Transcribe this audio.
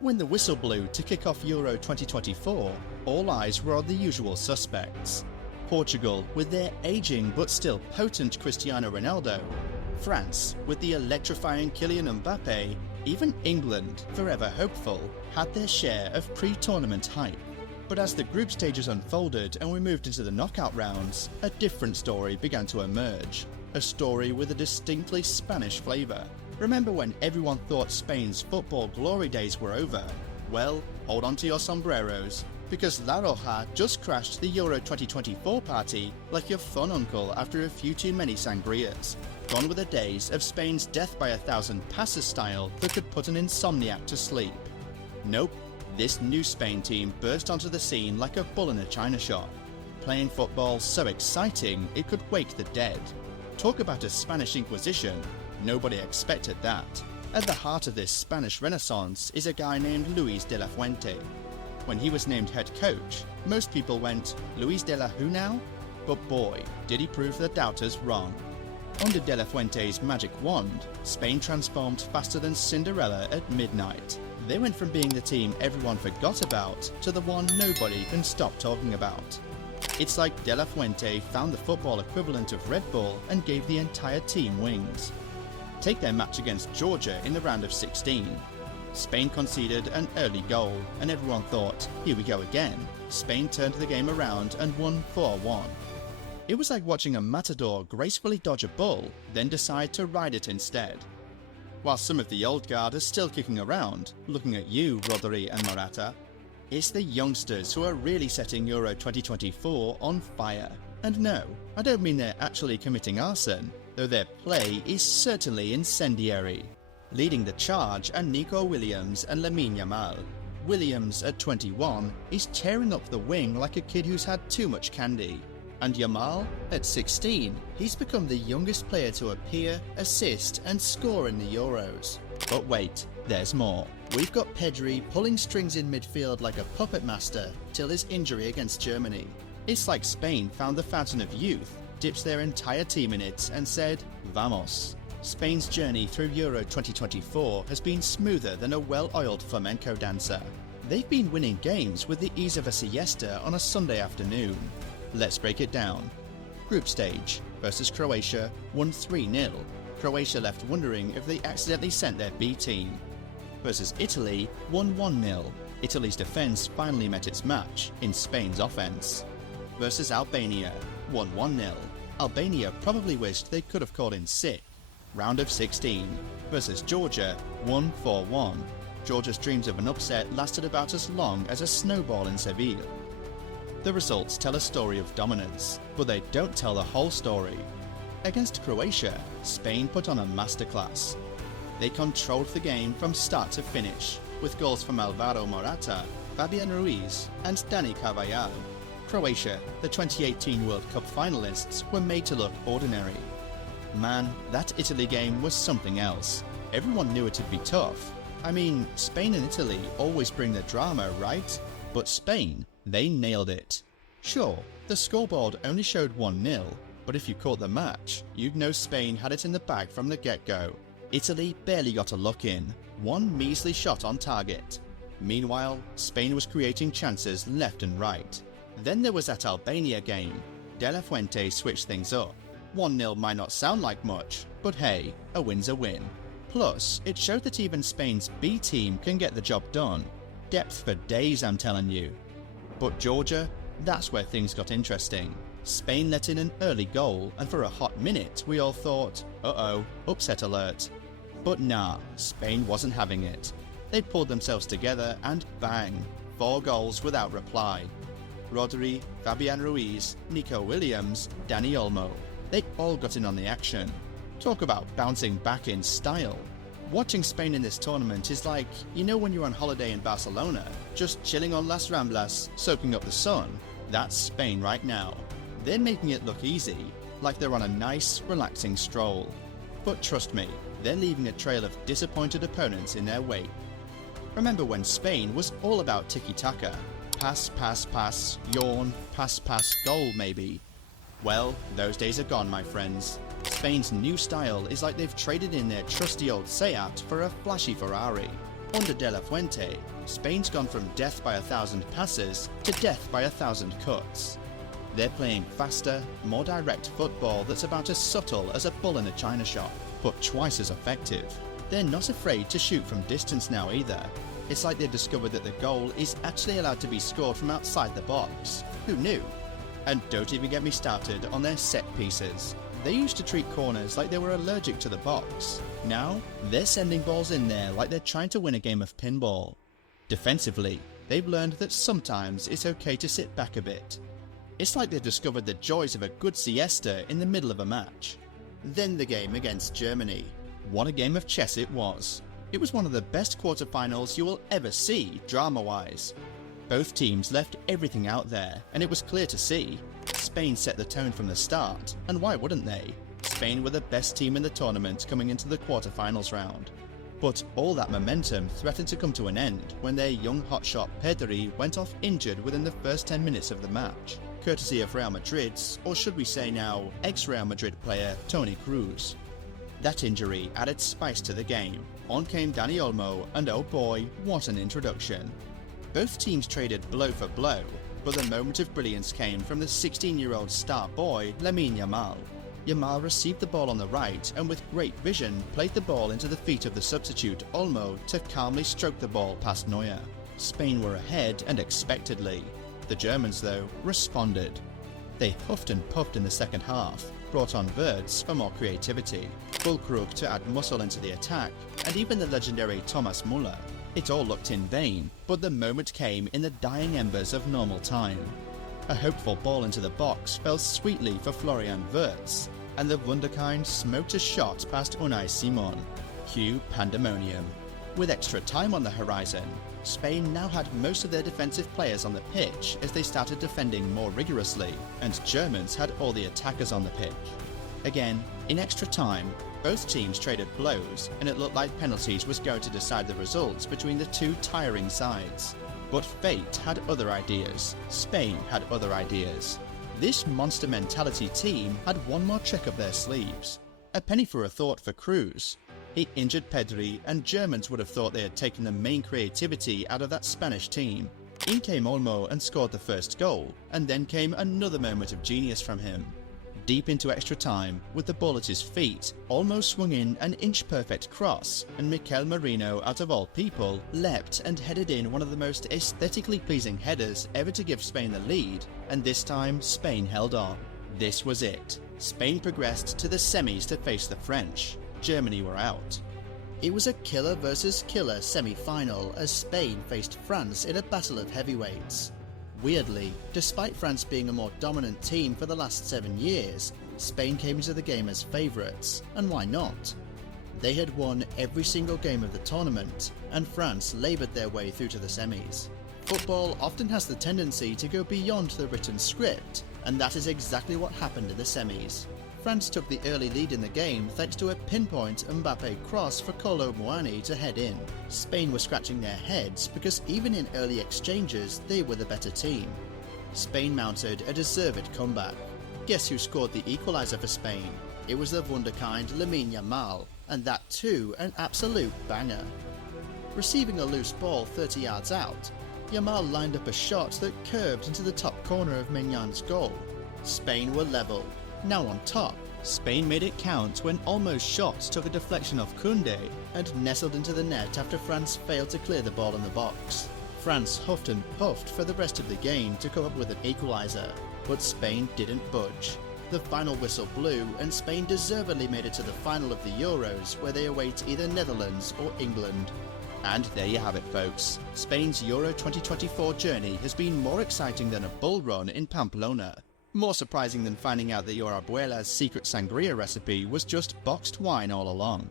When the whistle blew to kick off Euro 2024, all eyes were on the usual suspects. Portugal with their aging but still potent Cristiano Ronaldo, France with the electrifying Kylian Mbappé, even England, forever hopeful, had their share of pre-tournament hype. But as the group stages unfolded and we moved into the knockout rounds, a different story began to emerge. A story with a distinctly Spanish flavour. Remember when everyone thought Spain's football glory days were over? Well, hold on to your sombreros, because La Roja just crashed the Euro 2024 party like your fun uncle after a few too many sangrias. Gone were the days of Spain's death by 1,000 passes style that could put an insomniac to sleep. Nope, this new Spain team burst onto the scene like a bull in a china shop. Playing football so exciting it could wake the dead. Talk about a Spanish Inquisition. Nobody expected that. At the heart of this Spanish Renaissance is a guy named Luis de la Fuente. When he was named head coach, most people went, Luis de la who now? But boy, did he prove the doubters wrong. Under de la Fuente's magic wand, Spain transformed faster than Cinderella at midnight. They went from being the team everyone forgot about to the one nobody can stop talking about. It's like de la Fuente found the football equivalent of Red Bull and gave the entire team wings. Take their match against Georgia in the round of 16. Spain conceded an early goal and everyone thought, here we go again. Spain turned the game around and won 4-1. It was like watching a matador gracefully dodge a bull, then decide to ride it instead. While some of the old guard are still kicking around, looking at you, Rodri and Morata, it's the youngsters who are really setting Euro 2024 on fire. And no, I don't mean they're actually committing arson, though their play is certainly incendiary. Leading the charge are Nico Williams and Lamine Yamal. Williams, at 21, is tearing up the wing like a kid who's had too much candy. And Yamal, at 16, he's become the youngest player to appear, assist and score in the Euros. But wait, there's more. We've got Pedri pulling strings in midfield like a puppet master till his injury against Germany. It's like Spain found the fountain of youth, dipped their entire team in it and said, vamos. Spain's journey through Euro 2024 has been smoother than a well-oiled flamenco dancer. They've been winning games with the ease of a siesta on a Sunday afternoon. Let's break it down. Group stage versus Croatia won 3-0. Croatia left wondering if they accidentally sent their B team. Versus Italy won 1-0. Italy's defence finally met its match in Spain's offence. Versus Albania won 1-0. Albania probably wished they could have called in sick. Round of 16 versus Georgia won 4-1. Georgia's dreams of an upset lasted about as long as a snowball in Seville. The results tell a story of dominance, but they don't tell the whole story. Against Croatia, Spain put on a masterclass. They controlled the game from start to finish, with goals from Alvaro Morata, Fabian Ruiz and Dani Carvajal. Croatia, the 2018 World Cup finalists, were made to look ordinary. Man, that Italy game was something else. Everyone knew it'd be tough. I mean, Spain and Italy always bring the drama, right? But Spain, they nailed it. Sure, the scoreboard only showed 1-0, but if you caught the match, you'd know Spain had it in the bag from the get-go. Italy barely got a look in, one measly shot on target. Meanwhile, Spain was creating chances left and right. Then there was that Albania game. De La Fuente switched things up. 1-0 might not sound like much, but hey, a win's a win. Plus, it showed that even Spain's B team can get the job done. Depth for days, I'm telling you. But Georgia, that's where things got interesting. Spain let in an early goal, and for a hot minute we all thought, uh-oh, upset alert. But nah, Spain wasn't having it. They pulled themselves together and bang, 4 goals without reply. Rodri, Fabian Ruiz, Nico Williams, Dani Olmo. They all got in on the action. Talk about bouncing back in style. Watching Spain in this tournament is like, you know when you're on holiday in Barcelona, just chilling on Las Ramblas, soaking up the sun? That's Spain right now. They're making it look easy, like they're on a nice, relaxing stroll. But trust me, they're leaving a trail of disappointed opponents in their wake. Remember when Spain was all about tiki-taka? Pass, pass, pass, yawn, pass, pass, goal maybe. Well, those days are gone, my friends. Spain's new style is like they've traded in their trusty old Seat for a flashy Ferrari. Under De La Fuente, Spain's gone from death by 1,000 passes to death by 1,000 cuts. They're playing faster, more direct football that's about as subtle as a bull in a china shop, but twice as effective. They're not afraid to shoot from distance now either. It's like they've discovered that the goal is actually allowed to be scored from outside the box. Who knew? And don't even get me started on their set pieces. They used to treat corners like they were allergic to the box. Now, they're sending balls in there like they're trying to win a game of pinball. Defensively, they've learned that sometimes it's okay to sit back a bit. It's like they've discovered the joys of a good siesta in the middle of a match. Then the game against Germany. What a game of chess it was. It was one of the best quarterfinals you will ever see, drama-wise. Both teams left everything out there, and it was clear to see. Spain set the tone from the start, and why wouldn't they? Spain were the best team in the tournament coming into the quarterfinals round. But all that momentum threatened to come to an end when their young hotshot Pedri went off injured within the first 10 minutes of the match, courtesy of Real Madrid's, or should we say now, ex-Real Madrid player Toni Kroos. That injury added spice to the game. On came Dani Olmo, and oh boy, what an introduction. Both teams traded blow for blow, but the moment of brilliance came from the 16-year-old star boy Lamine Yamal. Yamal received the ball on the right and with great vision played the ball into the feet of the substitute Olmo to calmly stroke the ball past Neuer. Spain were ahead and expectedly. The Germans, though, responded. They huffed and puffed in the second half, brought on Wirtz for more creativity, Füllkrug to add muscle into the attack, and even the legendary Thomas Müller. It all looked in vain, but the moment came in the dying embers of normal time. A hopeful ball into the box fell sweetly for Florian Wirtz, and the wunderkind smoked a shot past Unai Simon. Cue pandemonium. With extra time on the horizon, Spain now had most of their defensive players on the pitch as they started defending more rigorously, and Germans had all the attackers on the pitch. Again, in extra time, both teams traded blows, and it looked like penalties was going to decide the results between the two tiring sides. But fate had other ideas. Spain had other ideas. This monster mentality team had one more trick up their sleeves. A penny for a thought for Kroos. He injured Pedri, and Germans would have thought they had taken the main creativity out of that Spanish team. In came Olmo and scored the first goal, and then came another moment of genius from him. Deep into extra time, with the ball at his feet, Olmo swung in an inch-perfect cross, and Mikel Merino, out of all people, leapt and headed in one of the most aesthetically pleasing headers ever to give Spain the lead, and this time Spain held on. This was it. Spain progressed to the semis to face the French. Germany were out. It was a killer versus killer semi-final as Spain faced France in a battle of heavyweights. Weirdly, despite France being a more dominant team for the last 7 years, Spain came into the game as favourites, and why not? They had won every single game of the tournament, and France laboured their way through to the semis. Football often has the tendency to go beyond the written script, and that is exactly what happened in the semis. France took the early lead in the game thanks to a pinpoint Mbappé cross for Kolo Muani to head in. Spain were scratching their heads because even in early exchanges they were the better team. Spain mounted a deserved comeback. Guess who scored the equaliser for Spain? It was the wunderkind Lamine Yamal, and that too an absolute banger. Receiving a loose ball 30 yards out, Yamal lined up a shot that curved into the top corner of Maignan goal. Spain were level. Now on top, Spain made it count when Olmo's shot took a deflection off Koundé and nestled into the net after France failed to clear the ball in the box. France huffed and puffed for the rest of the game to come up with an equaliser, but Spain didn't budge. The final whistle blew and Spain deservedly made it to the final of the Euros, where they await either Netherlands or England. And there you have it, folks. Spain's Euro 2024 journey has been more exciting than a bull run in Pamplona. More surprising than finding out that your abuela's secret sangria recipe was just boxed wine all along.